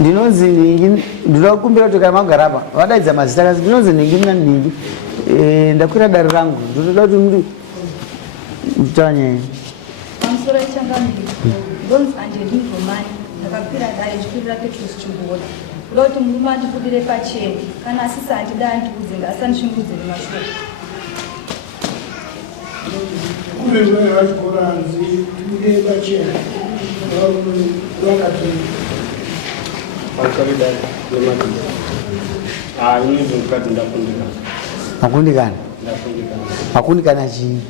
ndinonzi ningi ndinokumbira kuti kana magaraba vadaidza mazita kasi ndinonzi ningi mna ningi ndakwira dari rangu ndotoda kuti muri mutanye pamusoro ichangamiri ndonzi angelingomani ndakakwira dari chikwirira Petrus Chigoda kuda kuti murume andibudire pachena kana asisi handida andikudze ngaasandishungurudze nemashoko kune vana vachikora hanzi tibudire pachena vakati pamusoro yemadhiri ini ndimukadzi ndafundikana makundikana makundikana chii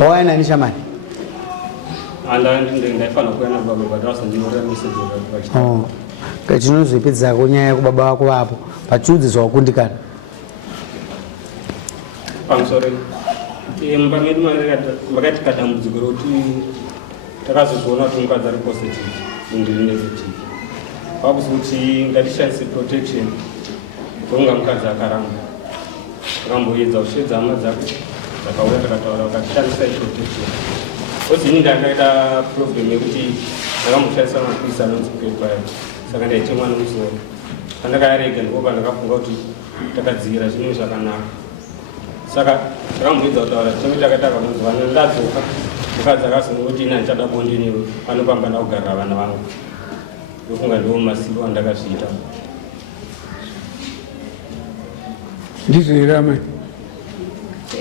wawayanani shamani ndaifanira kuya nababa but vasandinorera meseji tinozopedzako nyaya yekubaba vako vapo pachiudziswa kukundikana pamusoro mumba medu makatika dambudziko rokuti takazozviona kuti mukadzi ari positive indiri negative vakuzi kuti ngatishandise protection tonga mukadzi akaramba akamboedza kushedza hama dzake dzakauya takataura vakatishandisa protection kozi ini ndakaita problem yekuti ndakamboshandisa mapirisi anonzi prepare saka ndaitemwa nemusoro pandakayarega ndikopa ndakafunga kuti takadzivira zvinhu zvakanaka saka takamboedza kutaura tinenge takaita kamunzwana ndadzoka mukadzi akazonga kuti ini handichada bonde newe panopamba ndakugarira vana vangu ndofunga ndo masiro andakazviita ndizvirama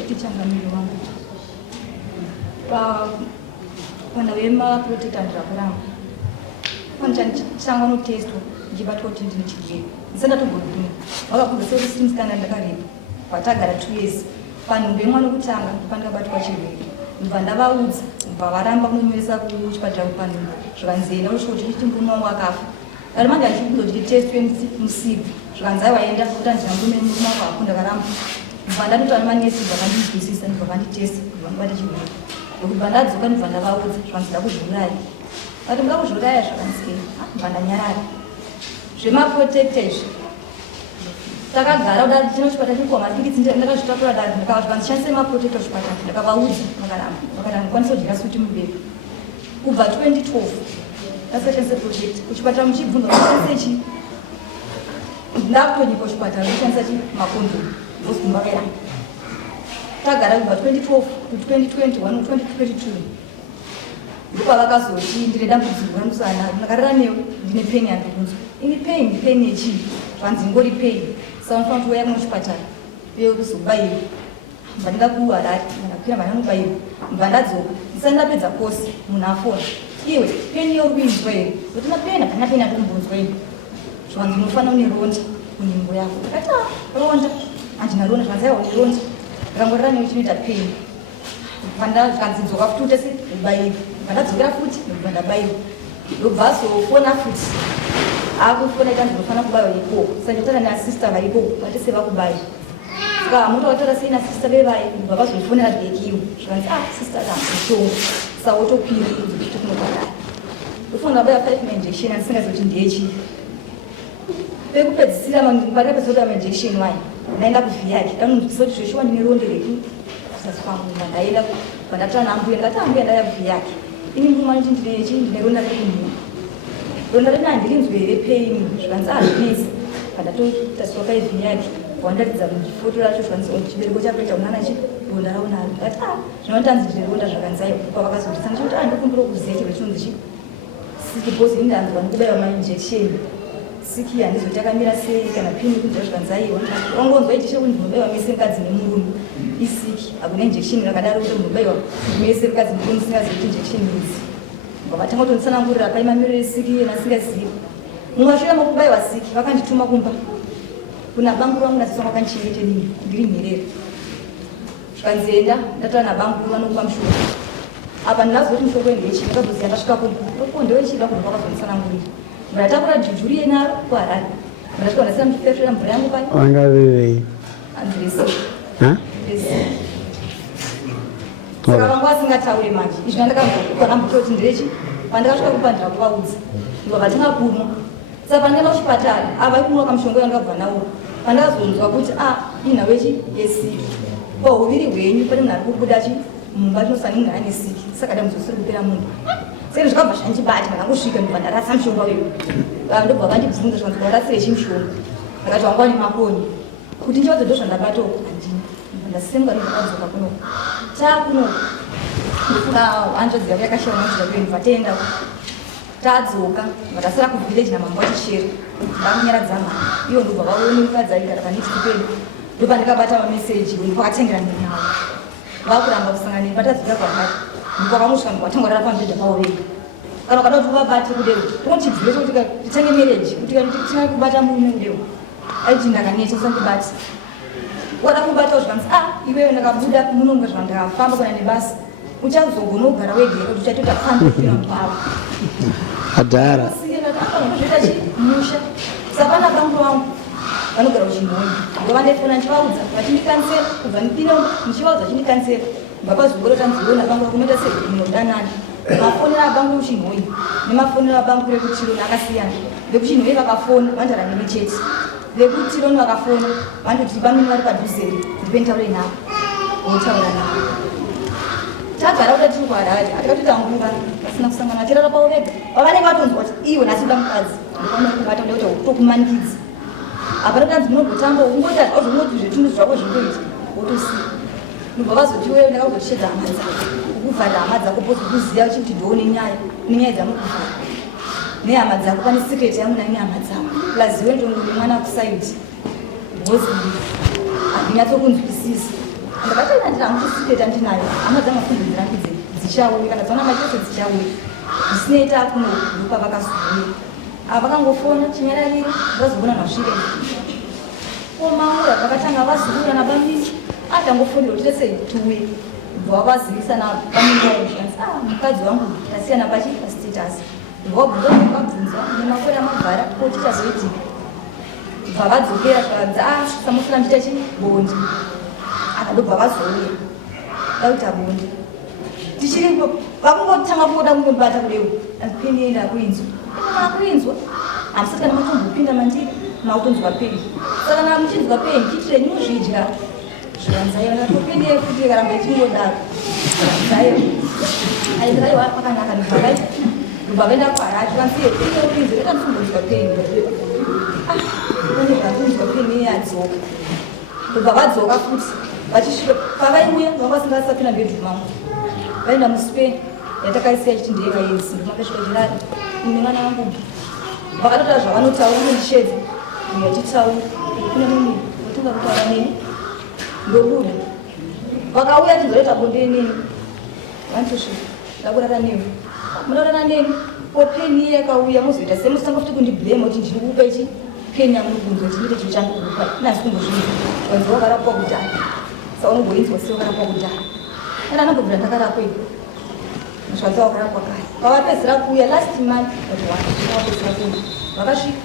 tichangamiri wangu pana vemaprotecta ndirakuramba changa notestwa ndichibatwa kuti ndine chirwere ndisandatombodhuma vakabvunza seurisimsikana ndakareba patagara 2 years panhumbe mwana wekutanga ndopandakabatwa chirwere ndibva ndavaudza ndibva varamba kunonyoresa kuchipatara kupanhumbo zvikanzienda kusvika kuti chimbunwa wangu akafa ari manje achibvunza kuti testwe musibvi zvikanzi vaenda kuti andina murume murume wangu ako ndakaramba ndibva ndatotana manesi vakandinzwisisa ndibva vanditesta ndibva ndibata chirwere ndokubva ndadzoka ndibva ndavaudza zvikanzi da kuzviuraya ati muda kuzviuraya zvakanzikei ndibva ndanyarara zvemaprotecta izvi takagara kudati tinochipata chikuwa matikitsi ndakazvitakura dati ndikavati vandishandise maprotecta kuchipatara ndakavaudza vakaramba vakati ndikwanisa kudyira suti mubebi kubva 2012 ndasashandise protecta kuchipatara muchibvunza kushandise chi ndakutonyika kuchipatara kushandisa chi makondomu ndosumba kayanga tagara kubva 2012 to 2021 to 2022 ndipo vakazoti ndine dambudziko ramusana ndakarara newe ndine peni yandikunzwa ini peni yechii zvanzi ngori peni saka ndinofanira kuti uya kunochipatara uye kuzobayiwa mba ndingakuharari ndakakwira mba ndanobayiwa mba ndadzoka ndisati ndapedza kosi munhu afona iwe peni yoruinzwa here kuti mapeni apana peni atombonzwa ine zvanzi unofanira une ronda kunhimbo yako ndakati ronda handina ronda zvanzi aiwa une ronda ndakangorera newe chinoita peni pandakanzidzoka futi utese ubayiwa pandadzokera futi ndobva ndabayiwa ndobva azofona futi akufona ita ndinofanira kubayiwa ikoko saka ndotara neasista varikoko vatese vakubayiwa saka hamutovatara sei nasista vevai ndobva vazoifonera vekiwo zvikanzi sista kamutongo saka wotokwira kuti kunobhadara ndofunga ndabayiwa 5 injection andisingazivi kuti ndeyechii pekupedzisira pandakapedza injection wai ndaenda kuvhiyaki danonzwisoti zveshuwa ndine ronde reku kusasi kwangu ndaenda pandatana nambuya ndakati ambuya ndaya kuvhiyaki ini mumani kuti ndine ronda rekunhima ronda rina handirinzwe here peini zvikanzi hazvinesi pandatotaswa paivhiyaki wandaridza foto racho zvikanzi chibereko chakuita unanachi ronda raunaro ndakati zvinotanzi ndine ronda zvakanzi aiwa pavakazondisana chikuti ndikumbira kuziva chiro chinonzi chi siki bhozi ini ndanzwa ndikubayiwa mainjection siki handizoti yakamira sei kana pini kunzwa zvikanzi aiwa wangonzwa itishe kuti ndinobayiwa mese mukadzi nemurume isiki hakuna injection rakadaro kuti munobayiwa mese mukadzi nemurume singazivi kuti injection idzi vavatanga kutonditsanangurira paimamiriro esiki yena singazivi mumashure mokubayiwa siki vakandituma kumba kuna banguru vangu nasisa vakandichengete nini ndiri mherera zvikanzienda ndatara nabanguru vanokupa mushonga apa ndinazoti mushonga ndewechii ndakazoziva ndasvika kumba ndewechida kuti vakazonditsanangurira ndatakura jujuri yenaro kuharare ndasvika ndasina muchifefera mvura yangu pai wangavevei andiresi saka vangu vasingataure manje izvi ndandakaambuti nderechi pandakasvika kupa ndirakuvaudza ndobva vatanga kumwa saka pandikaenda kuchipatara avakumwa kamushonga yandakabva nawo pandazonzwa kuti inawe yesiki pauviri hwenyu pane munhu ari kubuda mumba chinofanira ane siki saka damuzosiri kupera munhu seri zvakabva zvanchibata ndakangosvika ndobva ndarasa mushonga weyu ndobva vandibvunza zvanzi ndarasire chimushonga ndakati wangwa nemakoni kuti njevadzo ndo zvandabata uku handini ndasimuka ndakadzoka kunoko taakunoko ndofunga hanzvadzi yavo yakashama nochida kuenda vatenda tadzoka vatasara kuvhileji namambo wachisheri ndakunyaradza mhaka iyo ndobva vaone mukadzi aigara panechitipeni ndopa ndikabata mameseji ndipakatengera mberi navo vakuramba kusanganira patadzoka kwakati ndipakamusvika ndikatangwarara pambedha pavo vega kana ukada kuti vabate kudero tochidzire chokuti titange mereji kuti tina kubata murume kudero aiti ndakanetsa usandibati wada kubata uzvanzi iwewe ndakabuda munonga zvandakafamba kuna nebasa uchazogona kugara wegera kuti uchatoita kufambira mupavo adhara zvoita chimusha sapana bangu wangu vanogara uchimhoni ndova ndefona ndichivaudza vachindikansera kubva ndipinda ndichivaudza vachindikansera mbapazvigoro tanziona bangu rakunoita seinodanani mafonero abangu uchimhoni nemafonero abangu rekutironi akasiyana vekuchinhoi vakafona vandara nemi chete vekutironi vakafona vandoti pamini vari padhuzeri ndipenditaure navo votaura navo tagara kuda tiri kuharare hatikatotanguva vasina kusangana tirara pavo vega vavanenge vatonzwa kuti iwe nhasi uda mukadzi ndokana kubata uda kuti tokumanikidza apana kutanzi munogotamba ungoti azvazvonoti zvetundu zvako zvingoita wotosiya ndobva vazoti wewe ndakazotichedza hama dzako kukuvhara hama dzako pozi kuziva kuti ndoo nenyaya dzamukuvhara nehama dzako pane sikreti yangu nehama dzako plaziwe ndongo nemwana kusaidi hozi handinyatsokunzwisisa ndakataina ndiramutisiketi andinayo hama dzamafundo dzirambidze dzichauya kana dzaona machose dzichauya zvisinoita kunorupa vakazouya vakangofona chinyarariro vazoona masvire omamura vakatanga vazoura nabamisi atangofonera kuti tese tuwe vavazivisa napaminoaans mukadzi wangu tasiyana pachi pastatus vabvunza vakabvunza nemakore amagara kuti chazoitika vavadzokera zvakanzi samusira ndiita chibondi akadobva vazouya dauta bondi tichiripo vakungotanga kuoda kungobata kudeu apinienda akuinzwa akuinzwa hamusati kana matombopinda mandiri mautonzwa pei saka kana muchinzwa pei kitire nyuzvidya zvivanzayo nakopindie kuti karamba ichingodaro zayo aizaiwa pakanaka ndibvakai ndobva vaenda kuharati vansiye pinourinzi reta ndisingonzwa pei onezvatonzwa pei yadzoka ndobva vadzoka futi vachisvika pavaiuya vanga vasingasapinda bedroom mangu vaenda muspain yatakaisiya chiti ndeyekaenzi ndomapesvika chirari ine mwana wangu vakatota zvavanotaura nondishedza yachitaura kune mumwe watinga kutaura neni ndobuda vakauya tizoita bonde neni vanitosvika ndakurara nemi munaurana neni popeni iye yakauya muzoita semusanga futi kundiblema kuti ndiri kupa ichi peni yamunobvunza kuti ndite chiro changu kupa inasi kumbozvinza vanzi wakarapwa kudhara saka unongoinzwa sei wakarapwa kudhara kana anambobvira ndakarapwa ipo zvanzi wakarapwa kare pavapedzera kuuya last month vakasvika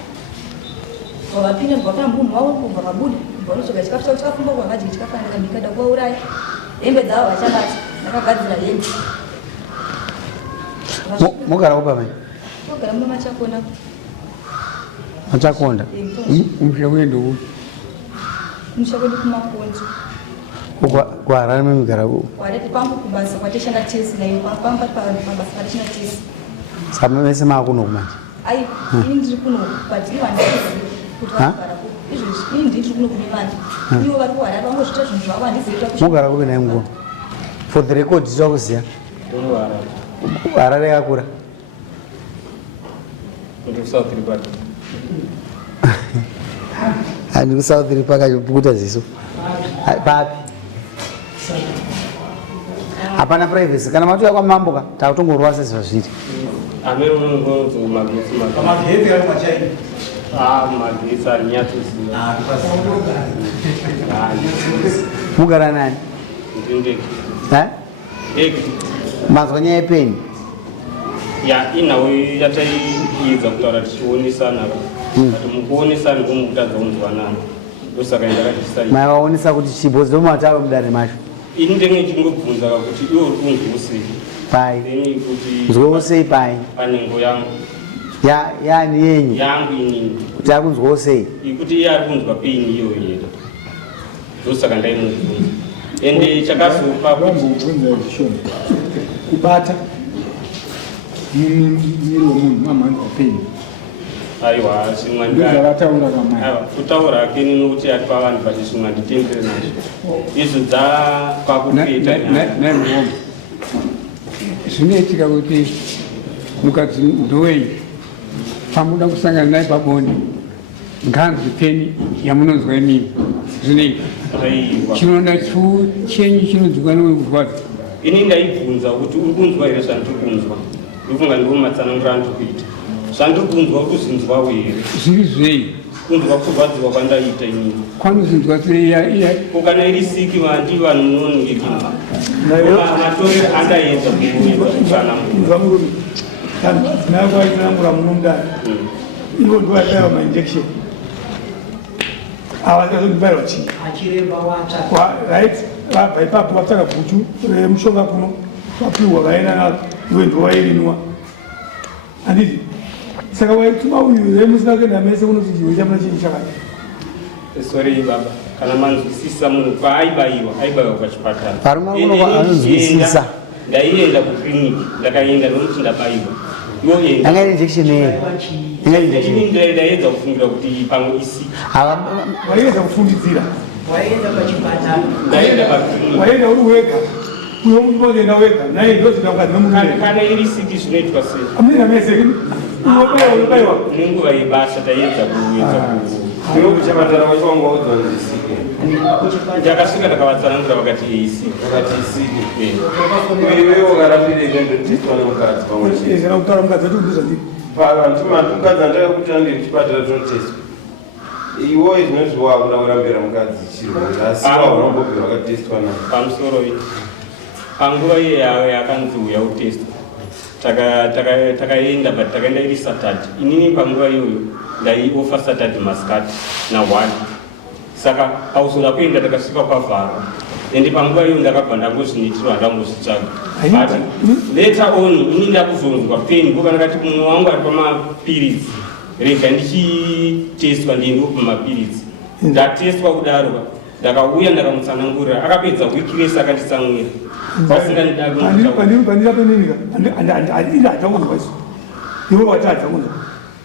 vavapinda ndivapina munhu wavo kubva vabuda ndivanotsvaga chikafu chavo chakafumba kwavadyi chikafanira ndikada kuvauraya hembe dzavo vachabata ndakagadzira hembe mogara kupamai ogara muna machakona machakonda umusha wendowo musha kwedu kumakonzo kuharare memigara wareti pangu kubasa kwatishanda tesi naiyo pamba pabasa kwatishanda tesi saka mese maakunokumanje ai ini ndiri kuno but iwo handizii kuti vakugara izvezvi ini ndiri kuno kune vantu ivo vari kuharare vangozviita zvinhu zvavo handiziita mogara kuve nai nguva for the record titakuziya harare yakura handi kusouth ripakapukuta ziso papi hapana privacy kana matuya kwamamboka takutongorwa sezva zviri amene unongonzo pamagetsi ari machaini magetsi arinyatsoziva mugara nani ndindeke mazwa nyaya yepeni inawo yataiidza kutaura tichionesana kuti mukuonesana komukutadza unzwanana ndosaka ndakachisa maivaonesa kuti chibo zomatawe mudare macho ini ndenge chingobvunza kuti iwo unzwe usei pai then kuti nzwe usei pai panhengo yangu yani yenyu yangu inini kuti akunzwawo sei ikuti iye ari kunzwa paini iyoyo yero ndosaka ndaimubvunza ende chakazopa vambobvunza zvishoma kubata mumiri wemunhu mamhanzwa peni aiwa ndozvavataura kamai kutaura hake ninokuti atipa vanhu vachishumwa nditendere nazvo izvo dzakwakupeta naimwombo zvinoitika kuti mukadzi ndowei pamuda kusangana naye pabonde nganzwi peni yamunonzwa imini zvinoita chironda chenyu chinodzikwa newekurwadza ini ndaibvunza kuti uri kunzwa here zvandiri kunzwa ndofunga ndiwo matsanangura andiri kuita zvandiri kunzwa kuti uzinzwawo here zviri zvei kunzwa kurwadziwa kwandaita inini kwanozinzwa sei kokana iri siki vandi vanhu munoningekina matore andaedza kuitsanangura murume kana madzimai ako aitsanangura muno mudare ivo ndovaibayiwa mainjection avachazondibayirwa chii right vabva ipapo vatsvaga bhuchu remushonga kuno vapiwa vaenda nalo iwe ndowairinwa handiti saka waituma uyu remusina kuenda mese unoti chiwe chamuna chii chakati sorry baba kana manzwisisa munhu paaibayiwa pachipatara parumwe kuno anonzwisisa ndaienda kukliniki ndakaenda nokuti ndabayiwa anga injection ini ndaedza kufungira kuti pamwe isiki waiedza kufundidzira ndaenda pakliniki waienda uri wega uyo munoenda wega naye ndozvina mukadzi nomurume kana iri siki zvinoitwa sei amuna mese unobayiwa nenguva yebasa taedza kuedza iwe kuchipatara wacho wanga waudzwa ndisiki ndakasvika ndakavatsanangura vakati isiki iwe wakarambira ikandotistwa nemukadzi pamwe zera kutaura mukadzi wati ndizvandii mukadzi andaka kuti andiri kuchipatara tonoteswa iwoyi zvinozvi wakuda kurambira mukadzi chirwere asi waunambobve wakatestwa nayo pamusoro iyi panguva iye yakanzi uya utestwa takaenda but takaenda iri Saturday inini panguva iyoyo ndaiofa Saturday masikati na1 saka pauzoda kuenda takasvika pavharo ende panguva iyo ndakabva ndangozvinitirwa ndangozvitsvaga but later on ini ndakuzonzwa peni kuva ndakati mumwe wangu ari pamapiritsi rega ndichitestwa ndiendiwo pamapiritsi ndatestwa kudaro ndakauya ndakamutsanangurira akapedza wiki rese akanditsamwira pandirapenenika handakuzwa iso iwe wati hadzakunzwa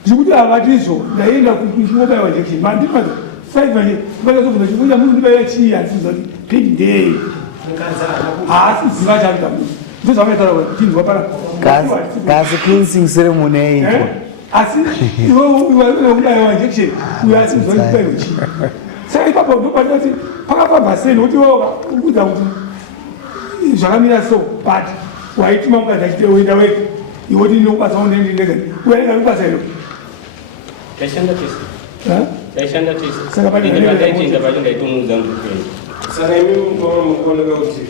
ndikuti havati izvo ndaenda kuobayiwa injection mandimaza 5 manje vakazobvunza chikuya munhu ndibayira chii handisiza kuti peni ndei haasi ziva chanda ndozvamataura kuti chinzwa pana kasi cleansing ceremony yaitwa asi iwe kubayiwa injection uyo asinzwa kubayiwa chii saka ipapo ndopanoti pakafamba sei nokuti ukuudza kuti zvakamira so but waituma mukadzi achiti oenda wega iwoti ndinokubasa unendinega uyaenda kubasa iro taishanda tese pandaitenda pacho ndaitomuudza ndikuenda saka imi mukoneka kuti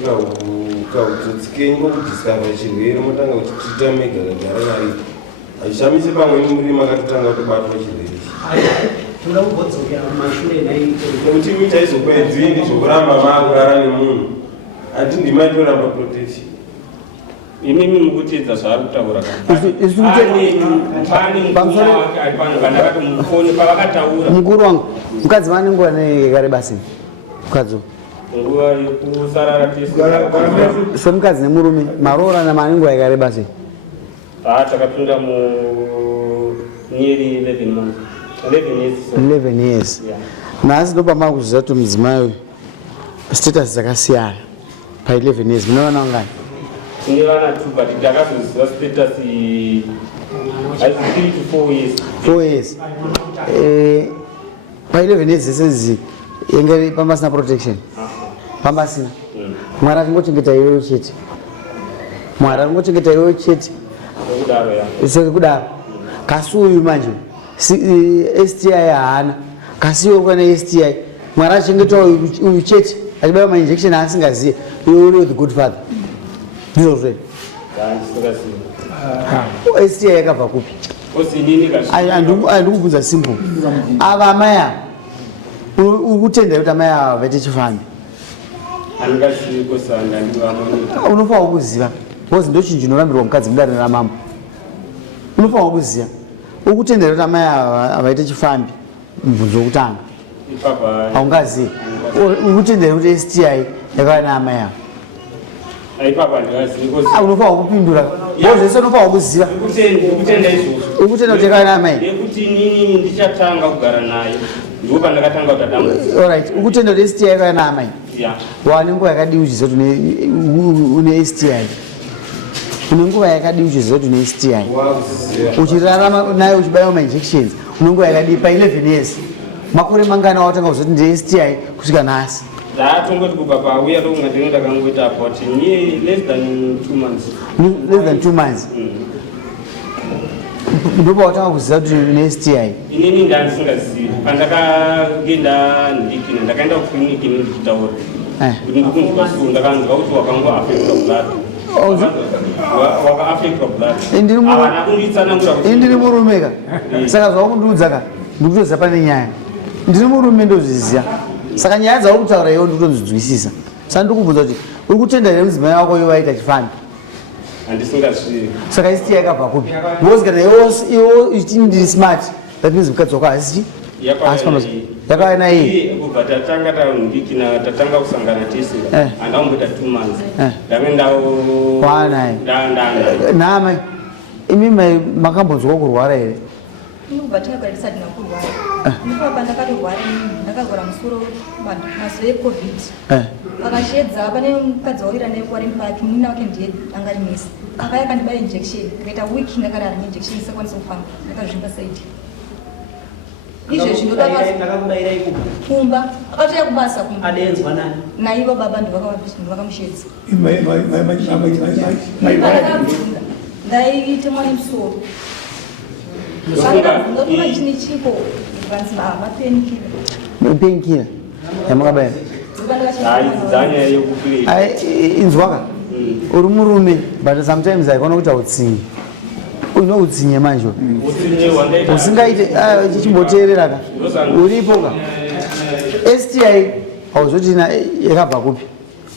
kautsotsi kenyu kokudiscava chirwere motanga kuchitita mega kagara nayo hazvishamise pamweni muri makatotanga kutobatwa chirwere nokuti imi chaizopedzi ndizvokuramba makurara nemunhu handi ndimaitoramba protection imimi mukutedza zvaari kutaura pane mukuru wake ari pano pandakati mufoni pavakataura mukuru wangu mukadzi vane nguva nekareba sei mukadzi nguva yekusarara tese semukadzi nemurume maroora namane nguva yakareba sei takapinda nearly 11 months 11 years nhasi ndopamava kuziva kuti mudzimai status dzakasiyana pa11 years mune vana vangani tine vana 2 but ndakazoziva status 3 to 4 years pa11 years dzesezi yange pambasina protection pambasina mwari atingochengeta iyoyo chete mwari atingochengeta iyoyo chete sekudaro kasi uyu manje STI haana kasi iwe kana STI mwari achengetawo uyu chete achibaya mainjection aasingaziye iwe uri the good father ndizvo zvee STI yakabva kupi andikubvunza simple ava amai ava uri kutenda kuti amai ava vaite chifambi unofanwa kuziva bcause ndochinji inorambirwa mukadzi mudare ramambo unofanwa kuziva ukutendera kuti amai avaite chifambi mubvunzo wekutanga ipapa haungazivi ukutendera kuti STI yakauya naamai ava ipapa ndingazivi unofanwa kupindura zvese unofanwa kuziva kutenda izvozvo ukutenda kuti yakauya naamai nekuti inini ndichatanga kugara naye ndipo pandakatanga kuti adambudziko. Alright, ukutenda kuti STI yakauya naamai wane nguva yakadii uchiziva kuti une STI une nguva yakadii uchiziva kuti une STI uchirarama naye uchibaiwa mainjections une nguva yakadii pa11 years makore mangana watanga kuziva kuti ndine STI kusvika nhasi ndaatongoti kubva pauya tokunga ndinge ndakangoita apoti niye less than 2 months ndopa watanga kuziva kuti une STI inini ndandisingazivi pandakagenda ndikina ndakaenda kukiliniki ndichitaura kuti ndikunzwa so ndakanzwa kuti wakangoafectwa blood wakaafectwa blood havana kunditsanangura kuti ndiri murumeka saka zvakundiudzaka ndikutoziva pane nyaya ndiri murume ndozviziva saka nyaya dzava kutaura iwo ndikutonzwisisa saka ndikubvunza kuti uri kutenda here mudzimai wako iwo vaita chifambi handisingazvivi saka STI yakabva kupi because kana iwo uchiti ndiri smart that means mukadzi wako hasichi yakauya naiye kubva tatanga taundikina tatanga kusangana tese handamboita 2 months ndave ndawanaye naamai imi makambonzwa kurwara here kubva takagarisati nakurwara ndipapa ndakatorwara ndakarwara musoro mazuva ecovid akashedza pane mukadzi waira nekuwari mupaki munina wake ndiye anga rimisi akaya kandibaya injection akaita wiki ndakarara neinjection isakwanisa kufamba ndakazvimba saidi izvezvi ndodakumba akatoya kubasa naivo baba ndivakamushedza ndaitemwa nemusoro chini chipo penkira yamakabaya inzwaka uri murume but sometimes aikaona kuti hautsinyi uno utsinye manje usingaite chichimboteereraka uripoka STI hauzoti yakabva kupi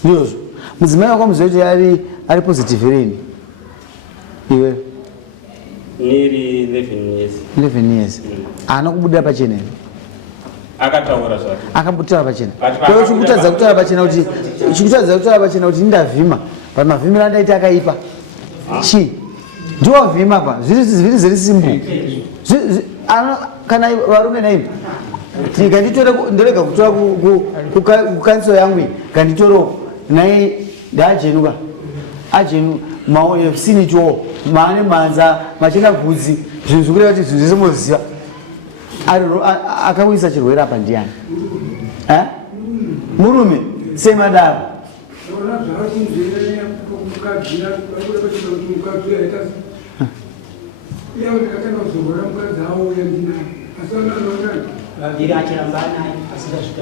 ndiyozvo mudzimai wako muziva kuti ari positive rini iwe niri 11 years haana kubudira pachena here akataura zvake akambutaura pachena iwe chikutadza kutaura pachena kuti ndavhima but mavhimiro andaita akaipa chi ndiwavhima pa zviri zviri simple kana varume naimi ndirega kutora kukansiro yangu iyi nganditoro naye ndaajenuka maofisini chowo maane manza machina bvudzi zvinhu zvikureva kuti zvinhu zvese moziva akawisa chirwere apa ndiani murume semadaro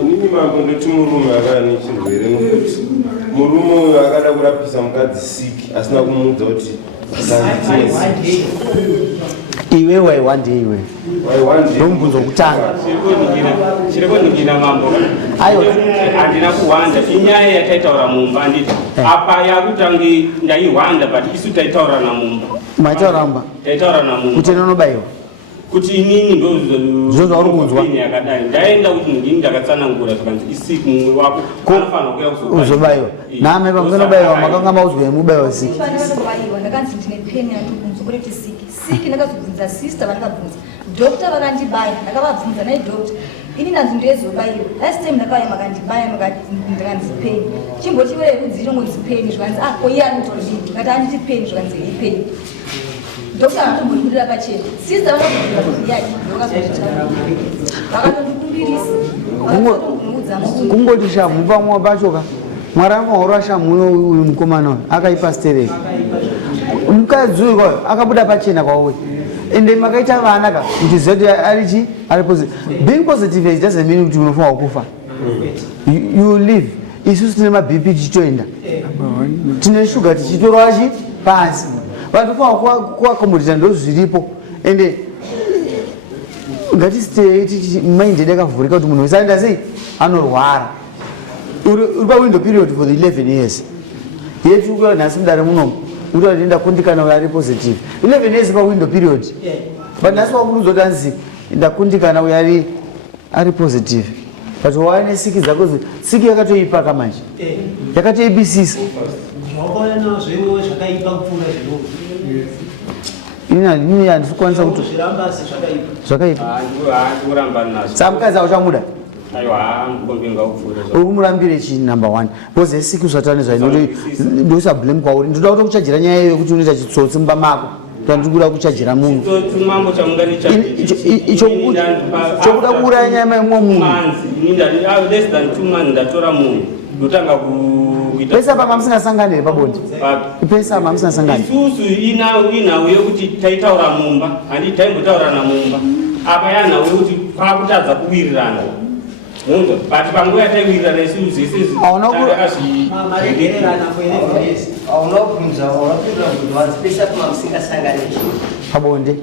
inini mambo ndoti murume akaya nechirwere nokuti murume uyu akada kurapisa mukadzi siki asina kumuudza kuti iwe waiwandei iwe ndomubvunzo wekutanga chiri kuningina mambo handina kuwanda inyaya yataitaura mumba handiti apa yakutangi ndaiwanda but isu taitaura namumba maitaura mumba taitaura namumba kuti inonobayiwa kuti inini ndozvauri kunzwa yakadai ndaenda kuti ndini ndakatsanangura zvakanzi isiku mumwe wako anofanira kuya kuzobayiwa name pamukanobayiwa makanga maudzwa yemubayiwa siki ndakanzi ndine peni yandibvunza kureti siki ndakazobvunza sister vandakabvunza dokta vakandibaya ndakavabvunza nai dokta ini ndanzi ndoezobayiwa last time ndakauya makandibaya ndakanzi peni chimboti iwe rudzi rinongonzi peni zvakanzi koiye ari mutoridi ndikati anditi peni zvakanzi ipeni dokta vanotombondiburira pachena sister vanobvunza kuviyaki vakatondikumbirisa kungoti shamhu pamwe pachoka mwari angaora shamhu uyu mukomana uyu akaipa stereki mukadzi uyu kwayo akabuda pachena kwauye ende makaita vana ka muchiziva kuti arichi ari positive being positive it doesn't mean kuti unofanwa kufa you live isusu tine mabp tichitoenda tine shuga tichitorwa chi pasi vatofanwa kuakomodita ndo zviripo ende ngatisitei mind yakavhurika kuti munhu wese aenda sei anorwara uri pawindo period for the 11 years yetu kuya nhasi mudare munomu uri atienda kundikana ari positive 11 years pawindo period but nhasi wakurudzwa kuti ndakundikana uyo ari positive but waane siki dzako siki yakatoipaka manje yakatoibisisa ini handikwanisa kuti zvakaipa saka mukadzi auchamuda uri kumurambire chi number 1 because esiki usatane zvainoti ndoisa blame kwauri ndoda kuti kuchajira nyaya iyo kuti unoita chitsotsi mumba mako ndikuda kuchajira munhu chokuda kuuraya nyama yemwe munhu pesa apa mamusingasangani here pabonde pesa apa mamusingasangani isusu inhau yekuti taitaura mumba handi taimbotaurana mumba apa yanhau yekuti pakutadza kuwirirana munzo but panguva yataiwirirana isusu zvese pabonde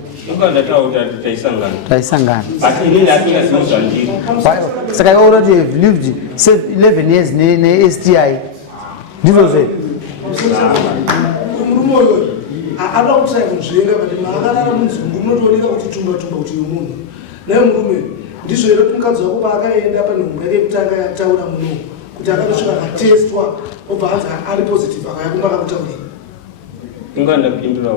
taisangana saka iwe urati have lived 11 years ne-STI ndizvo zve murume uyo ada kutsaya kunzvenga but maakarara munzungu munotooneka kuti tumba kuti uyu munhu naye murume ndizvo here kuti mukadzi wako paakaenda panhungu yake yekutanga yataura muno kuti akatosvika akatestwa obva anzi ari positive akaya kumba akakutaurira ingandapindura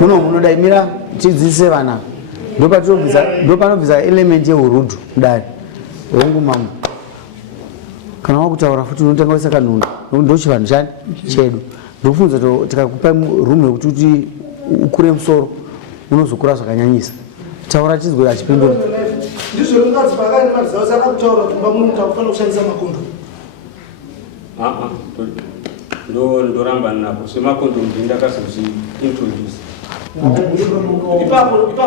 muno munodai mira tidzidzise vana ndopanobvisa element yeurudhu kudari hongu mamu kana wakutaura futi unotanga wesa kanhungu ndochivanhu chani chedu ndokufunza tikakupa rumu yekuti kuti ukure musoro unozokura zvakanyanyisa taura chizwe achipindura ndizvo mukadzi paakaenda madzao saka kutaura kuti mba munhu takufanira kushandisa makondo ndoramba napo semakondo ndindakazozviintroduce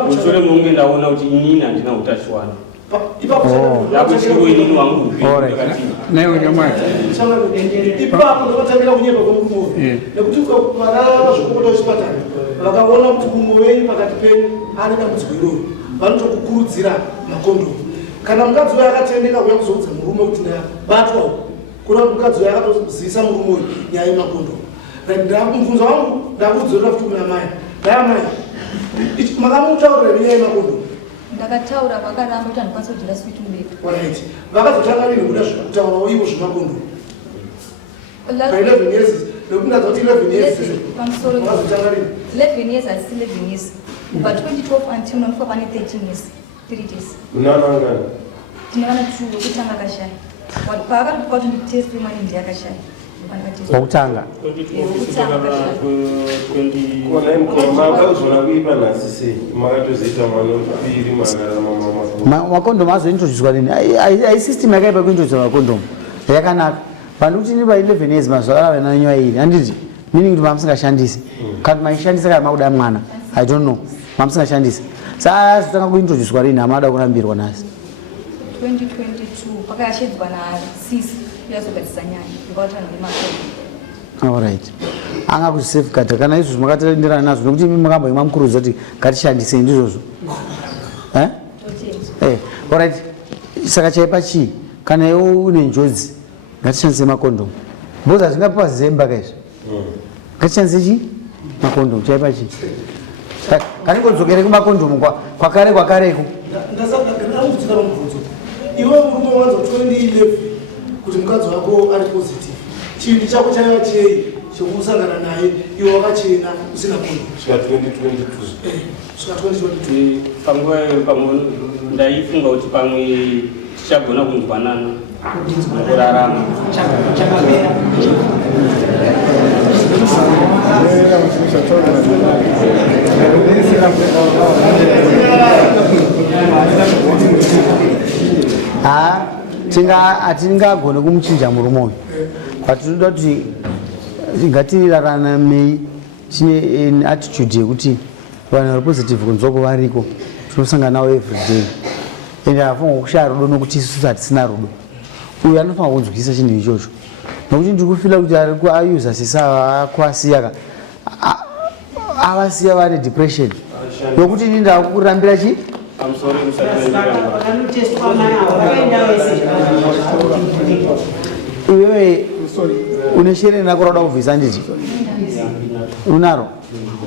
mushure munge ndaona kuti inini handina utachiwana yakuchiriwo wangu ipapo ndakatangira kunyepa kwemurume nekuti vana zvokopota wechipatara vakaona kuti mumwe wenyu pakati penyu ari dambudziko iroro vanotokukurudzira makondomu kana mukadzi uyo akatendeka kuya kuzoudza murume kuti ndabatwa kuna kuti mukadzi uyo akatozivisa murume uyu nyaya yemakondomu mubvunzo wangu ndakudzorera futi kuna mai ndayamai makamutaurira nenyaya yemakondomu ndakataura vakaramba kuti handikwanisa kujira switi mubeka right vakazotanga rini kuda zvakutaurawo ivo zvemakondo pa11 years nekuti ndadza kuti 11 years vakazotanga rini 11 years asi 11 years but 2012 until nomufa pane 13 years 3 days munanangana tine vana 2 wekutanga akashaya paakandikupa kuti nditest mani ndiyakashaya wakutanga makauzona kuipa nhasi sei makatozoita mwana wechipiri makararama makondomu azointroducwa nini aisystem yakaipa kuintroducwa makondomu yakanaka pandikuti ni pa 11 years mazuva ava nanyaya iri handiti meaning kuti mamusingashandisi kana maishandisa kana makuda mwana I don't know mamusingashandisi saa azotanga kuintroducwa rini amada kurambirwa nhasi 2022 pakayashedzwa nasisi yazogadzisa nyaya ndikautana nemakondo alright anga kuzisafeguard kana izvo zvimakatenderana nazvo nekuti imi makamba mamukurudzira kuti ngatishandisei ndizvozvo alright saka chaipa chii kana iwe une njodzi ngatishandise makondomu because hazvingapiwa zemba kaizvo ngatishandise chii makondomu chaipa chii kaningodzokere kumakondomu kwakareko ndakudzika pamubvunzo iwe murume wanza 2011 kuti mukadzi wako ari positive chimbi chako chaiva chei chokusangana naye iwe wakachena usina kondo svika 2022 svika 2022 panguva pamwe ndaifunga kuti pamwe tichagona kunzwanana mukurarama hatingagone kumuchinja murume uyu but tinoda kuti ngatirararamei tine attitude yekuti vanhu vari positive kunzwako variko tinosangana navo everyday ende hafanwa kushaya rudo nokuti isusu hatisina rudo uyu anofanwa kunzwisa chinhu ichocho nokuti ndiri kufila kuti ari kuayuza sisa akuasiya avasiya vane depression yokuti ini ndakurambira chii iwewe une shereni rako rauda kubvisa nditi unaro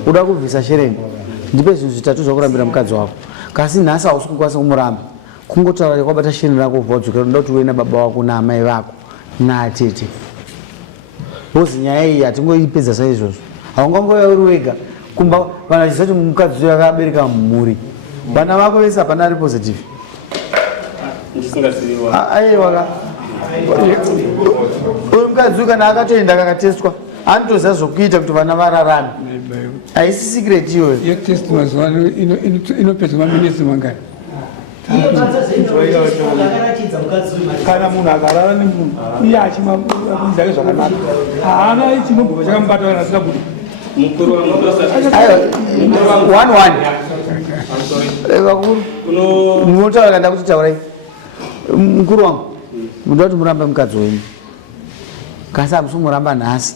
uda kubvisa shereni ndipe zvinhu zvitatu zvakurambira mukadzi wako kasi nhasi hausi kukwanisa kumuramba kungotaura kwabata shereni rako ubva wadzokera unoda kuti uve nababa wako naamai vako naatete wozi nyaya iyi hatingoipedza saizvozvo haungangoya uri wega kumba vanhu vachizati mukadzi uyo akabereka mhuri vana vako vese hapana ari positive aiwa uyu mukadzi uyu kana akatoenda kakatestwa anotoziva zvokuita kuti vana vararame haisi secret iyoyo yetest mazuvaano inopedza maminitsi mangani kana munhu akarara nemunhu iye achimwa zake zvakanaka haana chinombova chakamubata kana asina kuti vakuru munotaura kanda kuti taurai mukuru wangu munoda kuti murambe mukadzi wenyu kasi hamusomuramba nhasi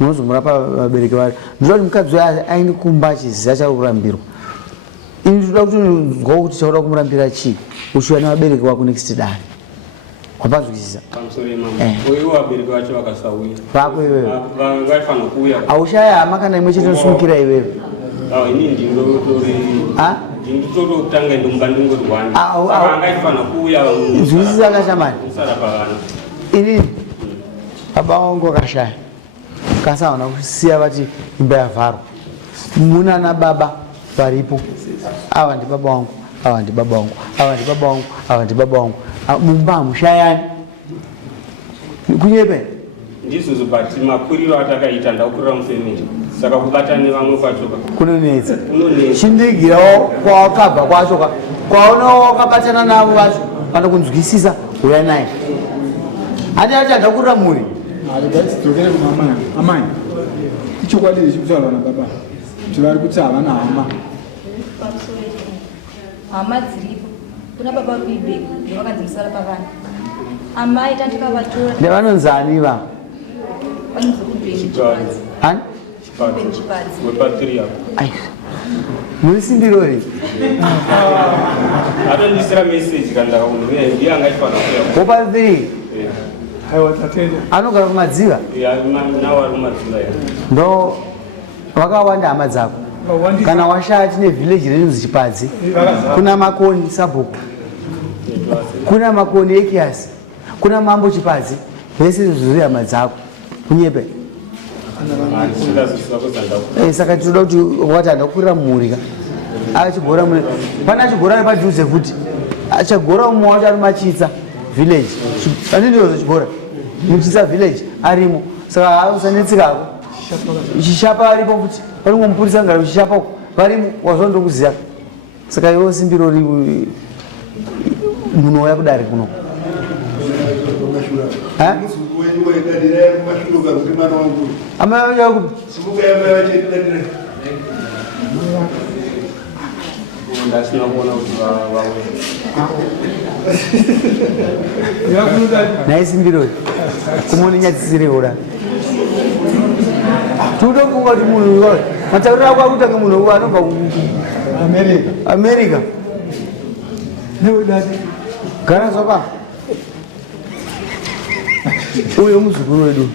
munozomurapa vabereki vari ndinoda kuti mukadzi wayo aine kumba achiziva chakurambirwa ini toda kuti unzwa kuti chauda kumurambira chii uchiva nevabereki wako next dare wapazwisisa vako iwewe haushaya hama kana imwe chete nosumukira iwewe zwisisa kashamani inini baba wangu akashaya kasi haona kusiya vati imba yavharwa muna nababa varipo ava ndi baba wangu ava ndi baba wangu ava ndi baba wangu ava ndi baba wangu mumba hamushayani kunyepe ndizvo but makuriro atakaita ndakurira mufemiri saka kubatana nevamwe kwachoka kunonetsa chindigirawo kwawakabva kwachoka kwaonawo wakabatana navo vacho pana kunzwisisa uya naye hati ndakurira mhuri tidzokere kumaamai ichokwadi chikutaurwa nababa kuti vari kuti havana hama hama dziripo kuna baba kuibeka ndovakanzi musara pavana amai tandikavatora ndevanonzani va muri sindirori atondisira meseji kandakaundiye angaifanira wopa 3 anogara kumadziva ndo vakawanda hama dzako kana washaya tine village renunzi Chipadzi kuna makoni sabhuku kuna makoni ekiasi kuna mambo Chipadzi vese zviri hama dzako kunyepe saka tinoda kuti wati andakurira mhurika achigora pana achigora nepadhuze futi achagora mumwe wacho ari machitsa village andindirozo chigora muchitsa village arimo saka ausanetsikako chishapa aripo futi panongomupurisa ngari uchishapa varimo wazondokuziya saka iwo simbirori munhu wauya kudari kuno ndasina kuona kuti naisimbirori kumoninyadzisireura tutofunga kuti munhu matauriro ako akutanga munhu anobva america gara zvapa uyo muzukuru wedu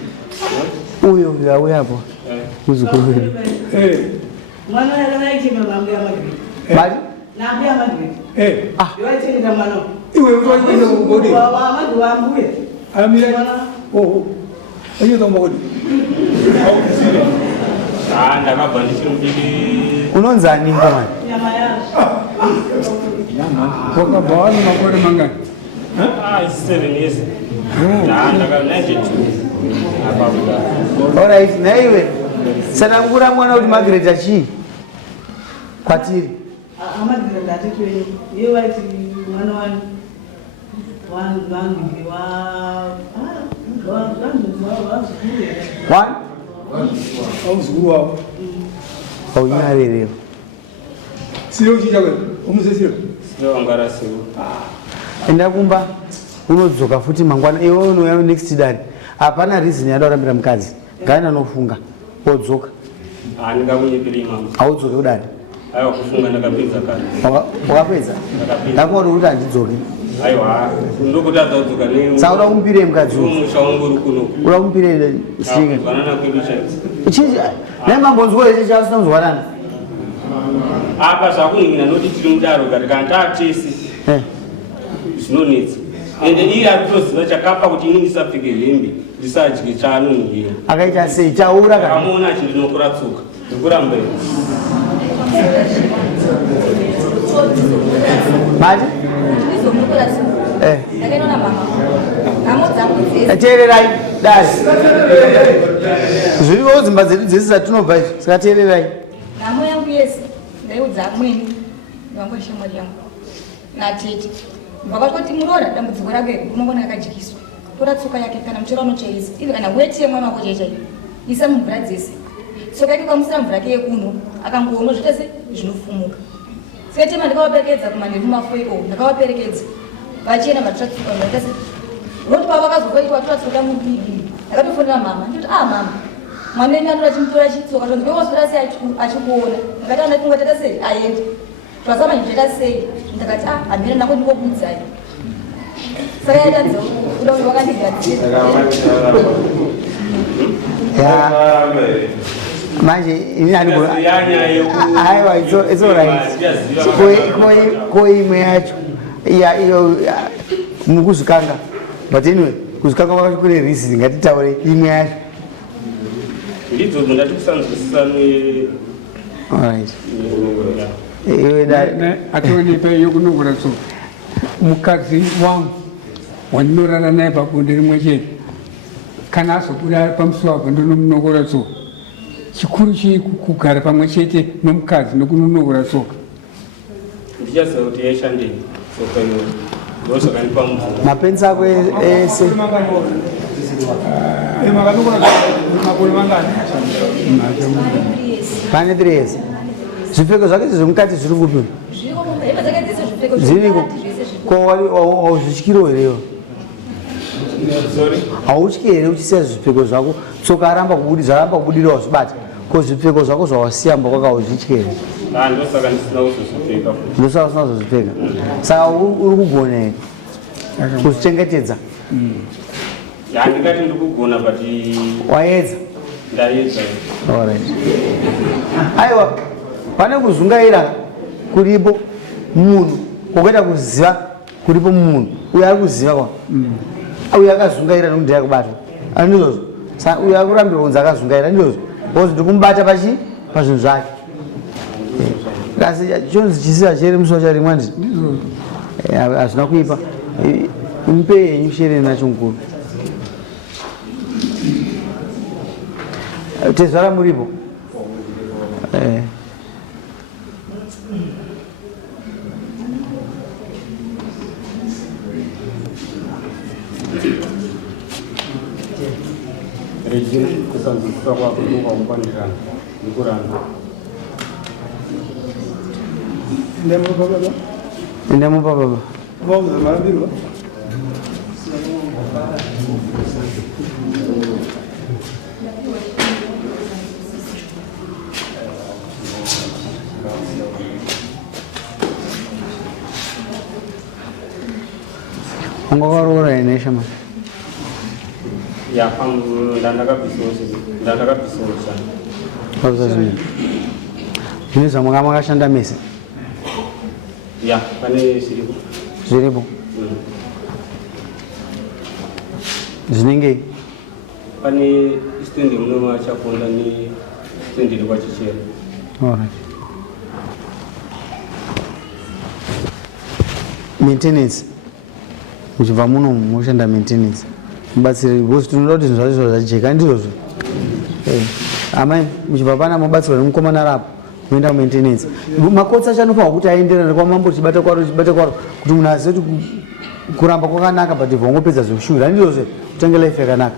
uyo auyapo muzukuru wedu mwana yakanaikima vangu yamagiri bali nambi yamagiri iwaitengeta mwana iwe utoenda kugodi wamadu wambuye amira ayezomogodi ndakabva ndichiri mudiki unonzani ngamani nyama yazo wakabva wani makore mangani 7 years ndaka92 alright naiwe sanangura mwana kuti magreta chii kwatiri amagiri ndatitweni iye waiti mwana wani wangiri muzukuru wavo aunyarerero siro chichakwe omuzesiro sirowangarasiwo enda kumba unodzoka futi mangwana iwe unouya next dare hapana reason yada kurambira mukadzi ngaina nofunga odzoka ndingakunyepiri imamo haudzoki kudare aiwa kufunga ndakapedza kare wakapedza ndakuona kuti handidzoki aiwa ndokutadza kudzoka saka uda kumpire mukadzi mushawangori kuno uda kumpire shinga vanana kwedu chichi nemambonzwa ichi chasina kuzwanana apa zvakunhina noti tiri mudaro kati kana taatesi zvinonetsa ende iye ari kutoziva chakapa kuti ini ndisapfeke hembe ndisadye chaanonhira akaita sei chaura akamuona achindinokura tsoka ndikuramba mati teererai dai zviriwo dzimba dzedu dzese dzatinobva izvi saka teererai nhamo yangu yese ndaiudza amweni vangoshamwari yangu natete vakatoti muroora dambudziko rake unongona yakajikiswa tora tsoka yake kana muchero unocheresa ivi kana weti yemwana wako chaichai isa mumvura dzese tsoka yake ukamusira mvura yake yekuno akangooma zvitese zvinofumuka sekatema ndikavaperekedza kumanheru mafoiko ndakavaperekedza vachienda matratse roti pava vakazofaitwa tora tsoka mudiki ndakatofonera mama ndikuti mama mwana wenyu andora chimutora chitsoka ndozvekosvira sei achikuona ndakati andakunga tata sei aende twasama njeta sei ndakati hamira ndako ndikokuudzai saka yatanza kuda kuti vakandigadzira manje aiwa it's all right ko imwe yacho iyo mukuzvikanga but anyway kuzvikanga vakachikure risi ngatitaure imwe yacho ndidzodzo ndatikusanzwisisane ationipa yokunongora tsoka mukadzi wangu wandinorara naye pabonde rimwe chete kana azobuda pamusuwo apo ndinomunongora tsoka chikuru chii kugara pamwe chete nomukadzi nokunonongora tsoka ndichaziva kuti yaishandei tsoka iyo ndozvakandipa mvura mapenzi ako ese pane 3 years zvipfeko zvake zvemukati zviri kupi zviriko ko hauzvityiro herewo hautyi here uchisiya zvipfeko zvako tsoka aramba kubudira wazvibata ko zvipfeko zvako zvawasiya mba kwaka hauzvityi here ndosaka ndisina kuzozvipfeka ndosaka usina kuzozvipfeka saka uri kugona here kuzvichengetedza handingati ndiri kugona but waedza ndaedza alright aiwa pane kuzungaira kuripo munhu kokuita kuziva kuripo munhu uyo ari kuziva kwa uyo akazungaira nokuti yakubatwa andizvozvo saka uyo akurambirwa kunzi akazungaira ndizvozvo bcause ndikumubata pazvinhu zvake kasi chonzi chisiya cheri musuwa charimwa ndii hazvina kuipa mupe yenyu shere nacho mukuru tezvara muripo regina kusanzwisisa kwako ndokwakupandirana ndikuramba indemupa baba ungakaroora ine shama ndandakapisosha zvino zvamanga makashanda mese pane zviripo zvinenge pane stendi muno machaponda nestendi iri kwachichera maintenance muchibva muno munoshanda maintenance mubatsiri because tinoda kuti zvinhu zvacho zvajeka ndizvozvo amai muchibva pana mubatsirwa nemukomana rapo muenda kumaintenance makotsi acho anofanwa kuti aenderane kwamambo chibata kwaro kuti munhu azive kuti kuramba kwakanaka but vongopedza zvekushuvira ndizvozvo kutange life yakanaka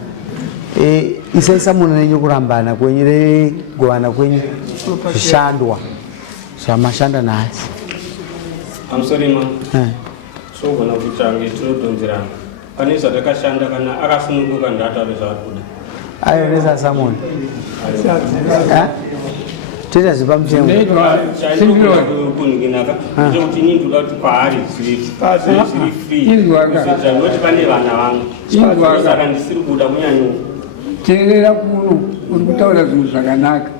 isaisa munhu nenyu kurambana kwenyu regovana kwenyu zvishandwa zvamashanda nhasi amusorima sogona kuti change tinodonzerana pane zvatakashanda kana akasununguka ndataure zvaari kuda ayo nesasamoni Teta zipa mtengo. Ndaitwa sindiloni. Kuninginaka. Kuti inini ndoda kuti kwaari zviri free. Indwaka. Noti pane vana vangu. Indwaka. Saka ndisiri kuda kunyanyo. Teerera kuno uri kutaura zvinhu zvakanaka.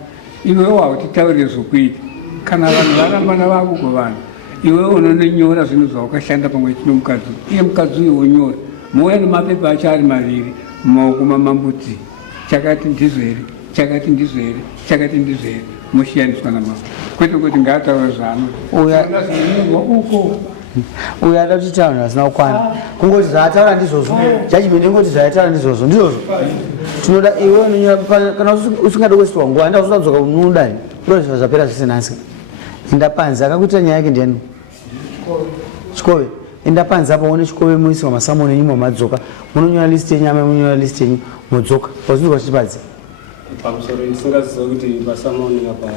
Iwewo hautitaurire zvokuita. Kana vanhu varambana vako kuvanhu, iwewo unononyora zvinhu zvawakashanda pamwe chino mukadzi. Iye mukadzi uyu wonyora. Mouya nemapepa acho ari maviri mumaoko mamambudzi. Chakati ndizvo here, chakati ndizvo here, chakati ndizvo here. Moshiyaniswa namavo. Kwete kuti ngaataura zvano. Zvinonyorwa uko. Uyu ada kuti taura asina kukwana. Kungoti zvaataura ndizvozvo. Judgment ingoti zvaataura ndizvozvo. Ndizvozvo. Tinoda iwe unonyora kana usingada kuweswa nguva enda usatadzoka unoda. Ndozvo zvapera zvisina asi. Enda panze akakuita nyaya yake ndiani? Chikove. Enda panze apa uone chikove muisi wamasamoni nyuma madzoka. Munonyora list yenyama, munonyora list yenyu mudzoka. Pazvinhu chipadzi. Pamusoro isingaziva kuti pasamoni apa.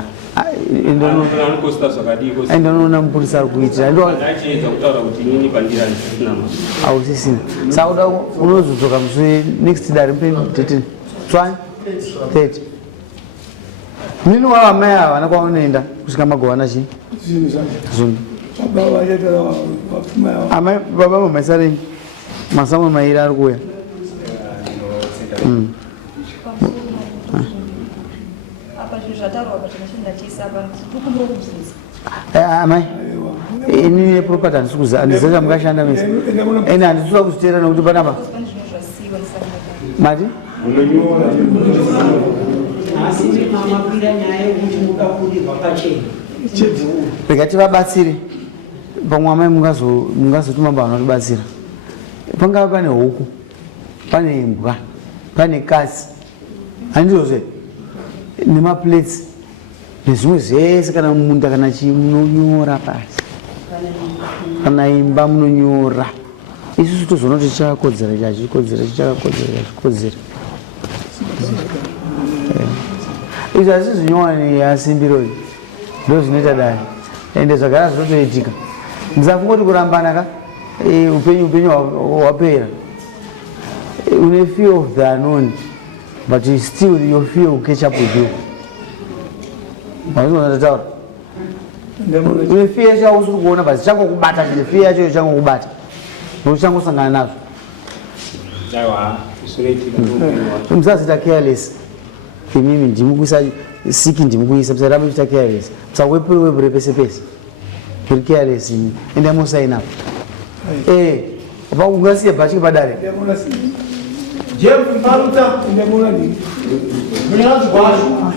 Ndonoona mupurisa ari kuitira. Ndachiedza kutaura kuti inini pandira ndisina mari. Ausisina. Saka uda unozodzoka mushure next day rimpe 13. 30. Nini wava mai ava vana kwaunoenda kusvika magovana chii? Zvinhu. Amai baba mamaisareni masamoni mairi ari kuuya. Amai inini neproperty handisikuziva handizii chamukashanda mese ende handisikuda kuziteera nekuti panapa mati rega tivabatsire pamwe amai mungazotuma vanhu vanotibatsira. Pangava pane huku, pane imbwa, pane katsi, handizvozve nemaplates nezvimwe zvese. Kana munda kana chii munonyora pasi, kana imba munonyora. Isusu tozoona kuti chichakakodzera chichakakodzera. Izvi hazisi zvinyowani yasimbiro iyi ndo zvinoita dai ende zvagara zvinotoitika. Ndisafungoti kurambana ka upenyu hwapera. Une fear of the unknown, but still your fear will catch up with you. Ndataura une fear chawo usiri kuona basi changokubata chete, fear yacho changokubata nokuti changosangana nazvo. Musazoita careless. Imimi ndimukuisa siki ndimukuisa musaramba kuita careless. Musawepure pese pese. Uri careless imi. Ende musaina. Ungasiye bhachi padare. James Paluta, ndemona ni. Mnyanzi kwacho.